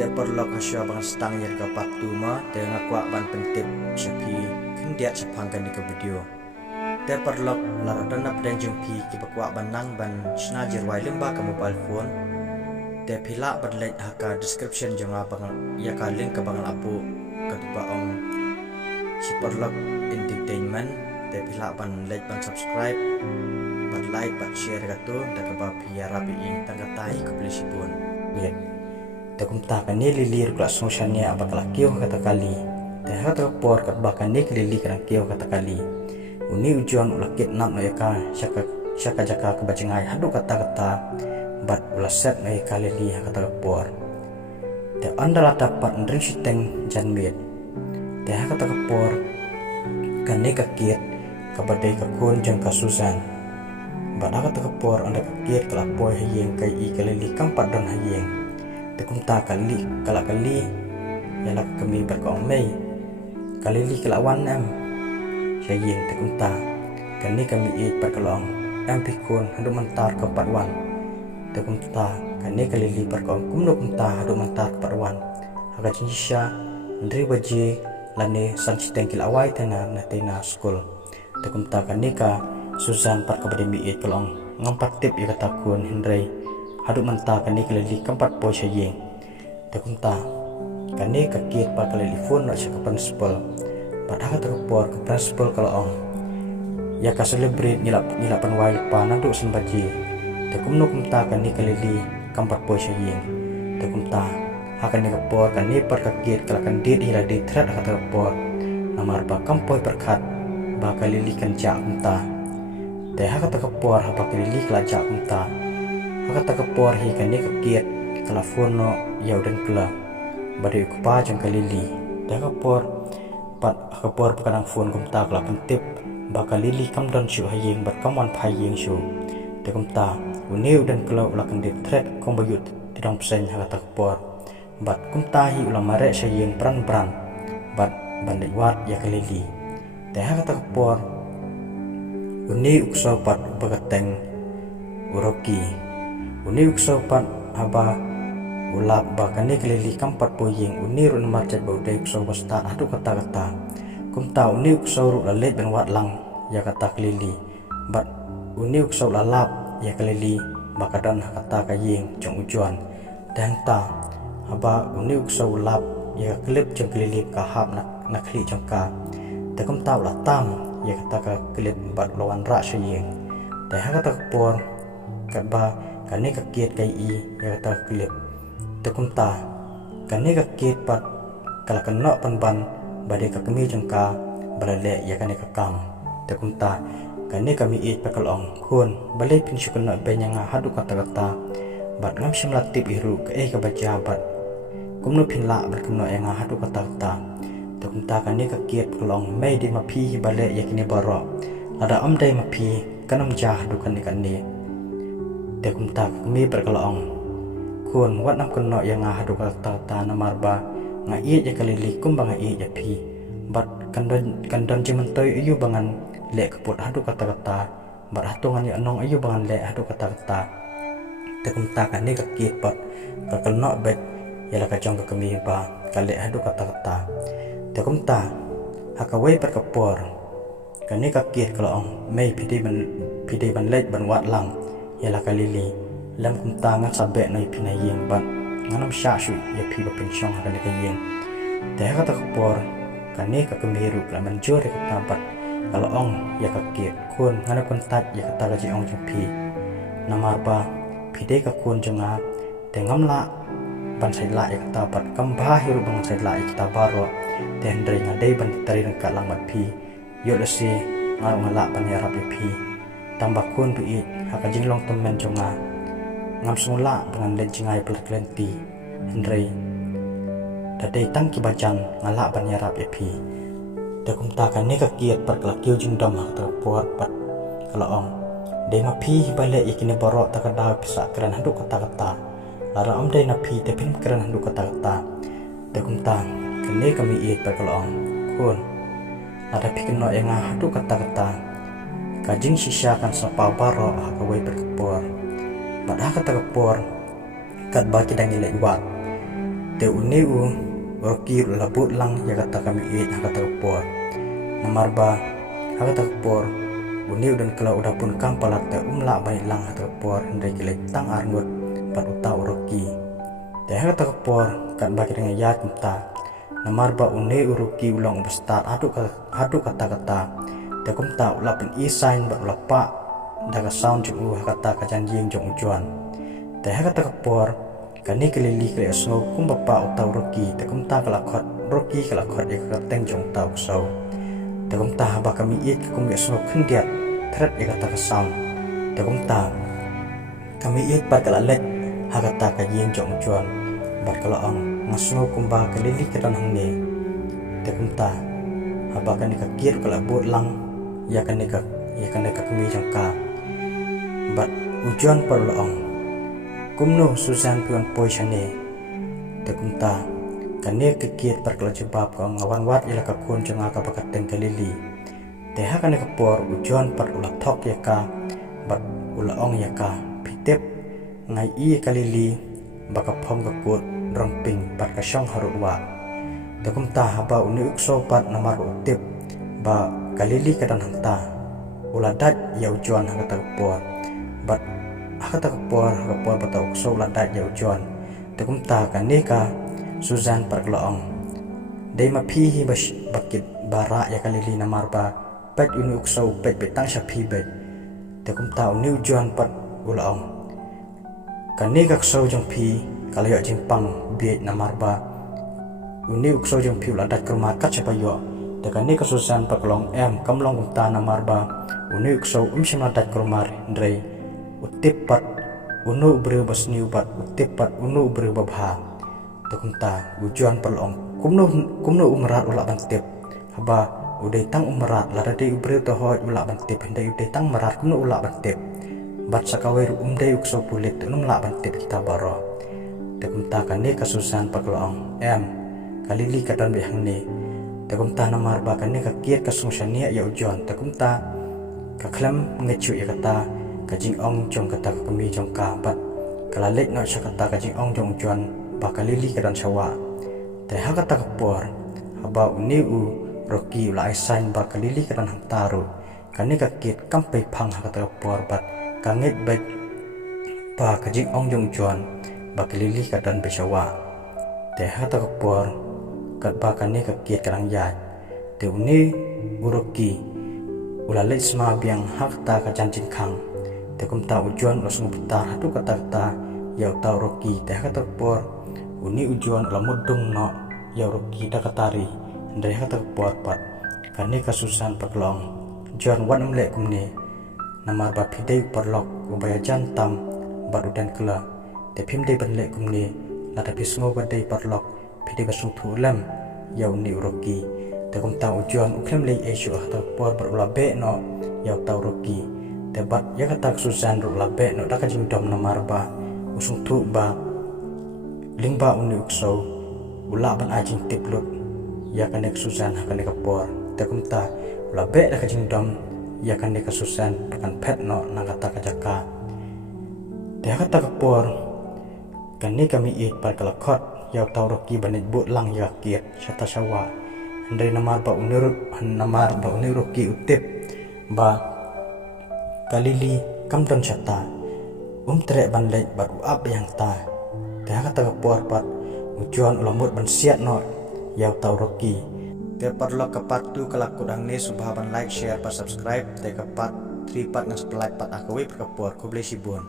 te perlu kasih abang stang yang ke patuma te ngakwa ban pentip syapi kendia capangkan di ke video te perlu lara danap dan jumpi ki bakwa banang ban snajir wai limba ke mobile phone te pila berlek haka description jong abang ya ka link ke bangal apu ketuba ong si perlu entertainment te pila ban like ban subscribe ban like ban share katu dan ke bapi ya rapi tanggatai ke polisi pun ya takum takan ni lilir kelas sosialnya abak lakio kata kali teh kata por kat bakan ni lili kerang kio kata kali uni ujuan ulakit nam no yaka syaka jaka kebacengai hadu kata bat ulaset no yaka lili kata por teh andala dapat ndring siteng janmit teh kata por kan ni kakit kabadai kakun jang kasusan bat kata por anda kakit kelapoy hayeng kai I kalili kampat dan hayeng takum ta kali yalah kami berkaum mei kalili kelawan am sayeng takum ta kani kami berkelong am pikun hadu mentar ke parwan takum ta kani kalili berkaum kumno kumta hadu mentar ke parwan aga jinsya ndri baji lane sanchiteng kilawai tena natena school takum ta kani ka Susan par kabademi kelong ngampat tip ya katakun hindrai hadu manta kani kalili kampat po sayeng takumta kani kakit pa kalili phone na siya ka principal padahal takapor ke principal kalau ong ya ka celebrate nilapan wai pa nando sanbaji takumno kumta kani kalili kampat po sayeng takumta hakan ni kapor kani par kakit kalakan dit hila dit thrat takapor namar ba kampoy perkat ba kalili kanca kumta teh haka takapor haba kalili kalaja kumta haka takapor hi kani kakit kalafono yaudan kela badai kupa jang kalili teh kapor pat kapor pakanang phone kumta kala pentip ba kalili kamdan syu hayeng berkaman phayeng syu teh kumta uni udan kela ulakan dit threat kombayut tidang pesen haka takapor bat kumta hi ulamare sayeng pran bat bandai wat ya kalili teh haka takapor uni ukso pat bagateng uroki uni ukso pat haba ulap bakani kelili kampat poyeng uni run marcet baudai ukso basta adu kata kumta uni ukso ru lalet ben wat lang ya kata kelili bat uni ukso lalap ya kelili bakadan kata kayeng jong ujuan dan ta haba uni ukso ulap ya klip jong kelili kahap nak kli jong ka takum ta ulatam ya kata ka kelip bat lawan rak sayeng teh kata por katba kani kakit kai I ya kata kelip takum ta kani kakit pat kala kena panban badai ka kami jengka balale ya kani kakam takum ta kani kami pakalong kun balai pin syukuna benyanga hadu kata bat ngam simlatip iru ka ka baca bat kumno pinla berkemno yang hadu kata takum ta kani kakit kelong mei di mapi bale yakini baro ada amdai mapi kanam jah dukan ni takum ta kami berkelong kun wat nam keno yang hadu kata namarba ngai ya kalili kumbang ngai ya pi bat kandan jementoy ayu bangan le keput hadu kata bat hatungan ya anong ayu bangan le hadu kata takum ta kani kakit bat kelno bet yalah kacong ke kami ba kale hadu kata takum ta hakawai perkepor kani kakit kalau ong mei pidi ban lek ban wat lang yalah kalili lam kumta ngan sabek nai pinayeng bat nganam sya syu ya pi ba pensyong kani kayeng teh kata kepor kani kakemiru laman jor kata bat kalau ong ya kakit kun ngana kontak ya kata gaji ong jumpi namar ba pide kakun jenga tengam la ban sai la ya kata bat kambah hiru bang sai la ya kata baro tendre ngadai ban tari rengkat lang mat pi yo lesi ngal ngalak ban ya rap pi tambah kun tu I haka jinglong temen jonga ngam semula dengan le jingai pelklenti hendrei dadai tang ki bajang ngalak ban ya rap pi takum takan ni kakiat perkelakiu jingdom hak terpuat pat kalau ong de mapi balik ikini borok takada bisa keren handuk kata lara om dai napi tepin keren handuk kata takum ta kene kami perkelong kun ada pikir no yang hadu kata kajing sisa kan sapa baro hakawai berkepor pada kata kepor kat baki dan nilai wat te uneu roki labut lang ya kata kami kata por namarba kata por uneu dan kalau udah pun kampalat te umla baik lang kata por ndai kile tang arngut pat utau roki te kata por kan bagi dengan ya kita namarba uneu roki ulang bestar adu kata te kumta ula pen isain ba ula pa daga sound jung kata kajan jing jong ujuan te kata por kani kelili kele asno kum bapa utau roki te kumta kalakot roki kalakot ya kateng jong tau so te kumta ba kami kum asno khendiat thret ya kata sound te kumta kami pat kalalet hakata ka jing jong ujuan bat kalaong masno kumba kelili kedan hangne te kumta haba kani ka kir kalabut lang ya kani ka kami jongka bat ujuan perlaong kumno susan puan poisane te kumta kane kekiet perkala jebab ka ngawan wat ila ka kun janga ka bakateng kalili te ha kane kapor ujuan par ula thok ya ka bat ula ong ya ka pitep ngai i kalili baka phom ka kut romping par ka syong harutwa te kumta haba uni ukso pat namar utip ba kalili kadan hangta ula dat ya ujuan ha kata kapor bat kata kapor batau so lantai jauh juan tekum ta kanika Suzan perkelaong dai ma phi bakit bara ya kalili namarba pet unu so pet betang syapi bet tekum ta uni juan pat ulaong kanika so jong phi kalayo jimpang biet namarba uni so jong phi lantai kerma kat sapayo te kanika Suzan perkelong kamlong ta namarba uni so lantai kerma ndrei utipat unu berubah seni ubat utipat unu berubah bah tekunta ujuan pelong kumno umrat ulak bantip haba udai tang umrat lada dei ubre to hoy ulak bantip hendai udai tang merat kumno ulak bantip bat sakawai umdai ukso pulit num lak bantip kita baro tekunta kane kasusan paklong kalili kadan behang ni tekunta namar ba kane kakir kasungsania ya ujuan tekunta kaklam ngecu ya kata kajing ong jong kata kami jong kabat kalalek no kata kajing ong jong juan bakalili kedan sawa te ha kata kapor haba uniu roki ula aisain bakalili kedan hangtaru kani kakit kampai phang ha kata kapor bat kangit baik ba kajing ong jong juan bakalili kedan besawa te ha kata kapor kat ba kani kakit kadang ya te uni uroki ula lek sma biang hak ta kajanjin khang te kum ta ujuan langsung betar hatu kata ya tau roki te kata por uni ujuan la mudung no ya roki da katari ndai kata por pat kani kasusan perlong juan wan amlek kumne namar ba pidai perlok ubaya jantam barudan kela te phim dei banlek kumne la ta pisngo badai perlok pidai basung thulam ya uni roki te kum ta ujuan uklem lei esyu kata por berula be no ya tau roki tebat ya kata Suzan ru labe no daka jing dom namarba usung tu ba lingba uni ukso ula ban ajing tiplut ya kanek Suzan kanek kapor tekumta labe daka jing dom ya kanek Suzan pakan pet no nang kata kajaka te kata kapor kani kami par kalakot ya tau roki banit but lang ya kiet syata sawa ndai namarba uni roki utip ba kalili kamdon syata trek banlek baru ab yang ta dah kata kapor pat ujuan ulamut ban siat no yau tau roki te perlu kepat tu kalau kudang ni subhaban like share pas subscribe te kepat 3 part ngas like pat akawi kapor ku beli sibun